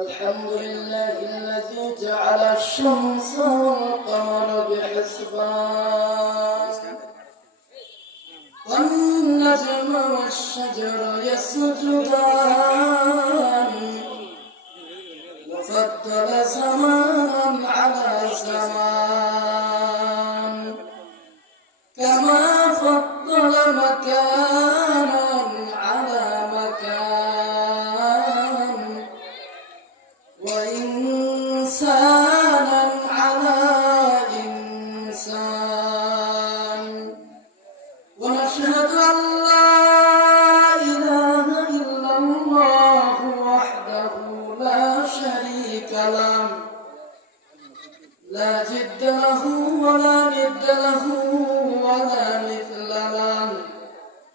الحمد لله الذي جعل الشمس والقمر بحسبان والنجم والشجر يسجدان وفضل زمانا على زمان كما فضل مكانا على مكان وإنسانا على إنسان ونشهد أن لا إله إلا الله وحده لا شريك له لا جد له ولا ند له ولا مثل له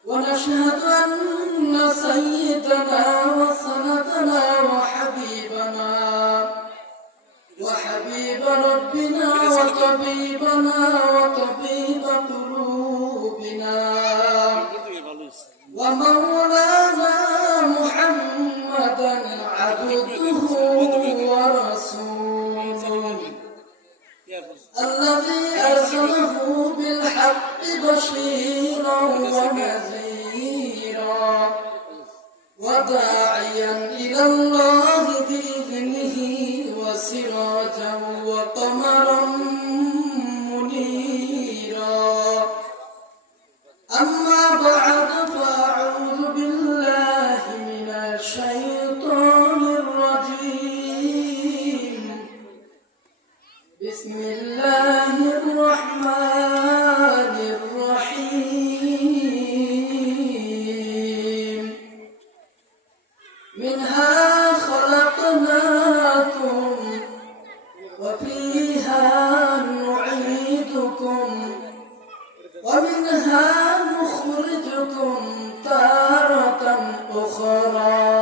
ونشهد أن سيدنا وسندنا وحبيب ربنا وطبيبنا وطبيب قلوبنا ومولانا محمدا عبده ورسوله الذي أرسله بالحق بشيرا ونذيرا وداعيا إلى الله بإذنه وسراجا وقمرا منيرا أما بعد فأعوذ بالله من الشيطان الرجيم بسم الله الرحمن الرحيم منها خلقناكم وفيها نعيدكم ومنها نخرجكم تارة أخرى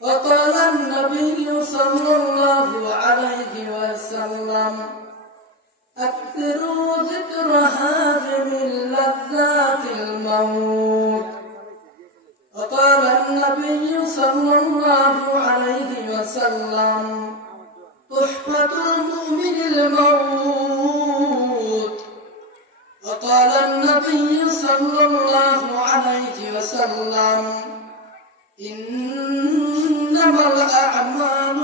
وقال النبي صلى الله عليه وسلم أكثروا ذكر هذه لذات الموت وقال النبي صلى الله عليه وسلم تحفة المؤمن الموت وقال النبي صلى الله عليه وسلم إنما الأعمال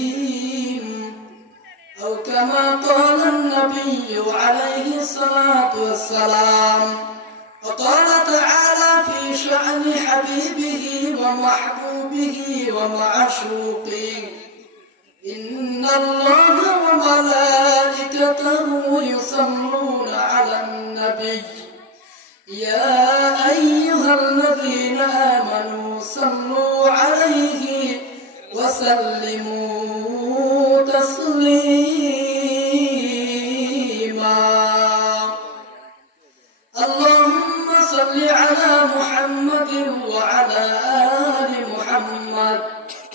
بالخواتيم أو كما قال النبي عليه الصلاة والسلام وقال تعالى في شأن حبيبه ومحبوبه ومعشوقه إن الله وملائكته يصلون على النبي يا أيها الذين آمنوا صلوا عليه وسلموا تسليما اللهم صل على محمد وعلى آل محمد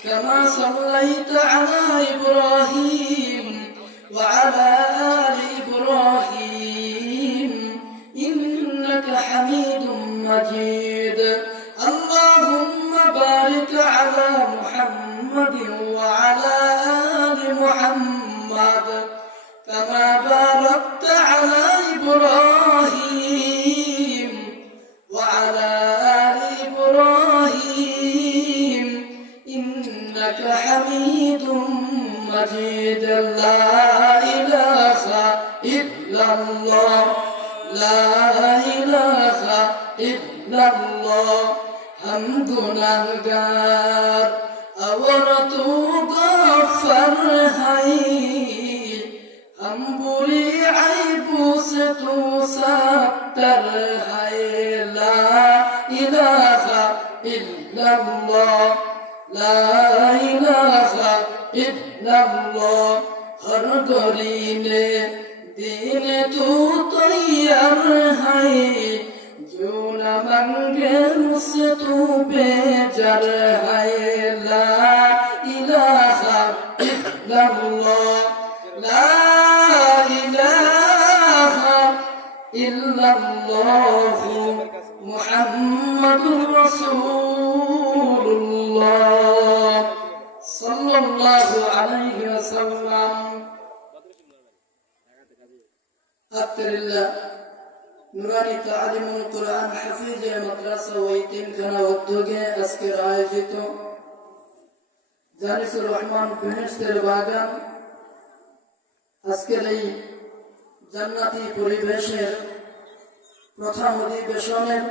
كما صليت على إبراهيم وعلى آل إبراهيم إنك حميد مجيد اللهم بارك على محمد وعلى آل محمد كما باركت على إبراهيم وعلى آل إبراهيم إنك حميد مجيد لا إله إلا الله لا إله إلا الله حمدنا الجار أورتو غفر هاي أمبولي عيبو ستو ساتر هاي لا إله إلا الله لا إله إلا الله हर गली ने दिन तू तैयार है जो न मांगे मुझसे तू बेजार है ला इलाहा इल्लल्लाह ला इलाहा इल्लल्लाह मुहम्मदुर रसूल আক্তারিল্লাহ নুরানি তালিমুল কুরআন হাফিজে মাদ্রাসা ও ইতিমখানা উদ্যোগে আজকের আয়োজিত জানিসুর রহমান বেহেশতের বাগান আজকের এই জান্নাতি পরিবেশের প্রথম অধিবেশনের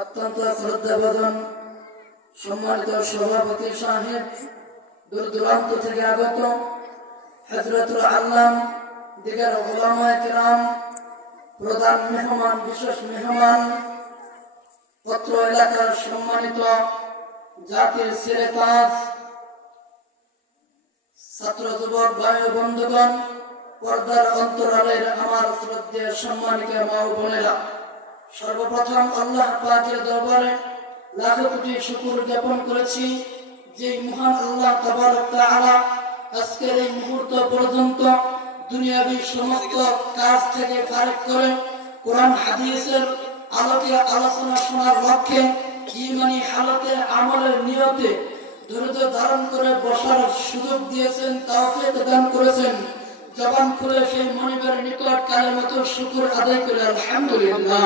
অত্যন্ত শ্রদ্ধাভাজন সম্মানিত সভাপতি সাহেব, দূর দূরান্ত থেকে আগত হযরতুল আল্লাম, দিগার উলামায়ে কিরাম, প্রধান মেহমান, বিশেষ মেহমান, পত্র এলাকার সম্মানিত জাতির সিলেতাজ, ছাত্র যুবক ভাই ও বন্ধুগণ, পর্দার অন্তরালের আমার শ্রদ্ধেয় সম্মানিত মা ও বোনেরা, সর্বপ্রথম আল্লাহ পাকের দরবারে লাখো কোটি শুকর জ্ঞাপন করেছি যে মহান আল্লাহ তাবারক তাআলা আজকের এই মুহূর্ত পর্যন্ত দুনিয়াবী সমস্ত কাজ থেকে ফারেক করে কোরআন হাদিসের আলোকে আলোচনা শোনার লক্ষ্যে ঈমানি হালতে আমলের নিয়তে ধৈর্য ধারণ করে বসার সুযোগ দিয়েছেন, তৌফিক দান করেছেন। জবান খুলে সেই মনিবের নিকট কালেমাতুল শুকর আদায় করে আলহামদুলিল্লাহ।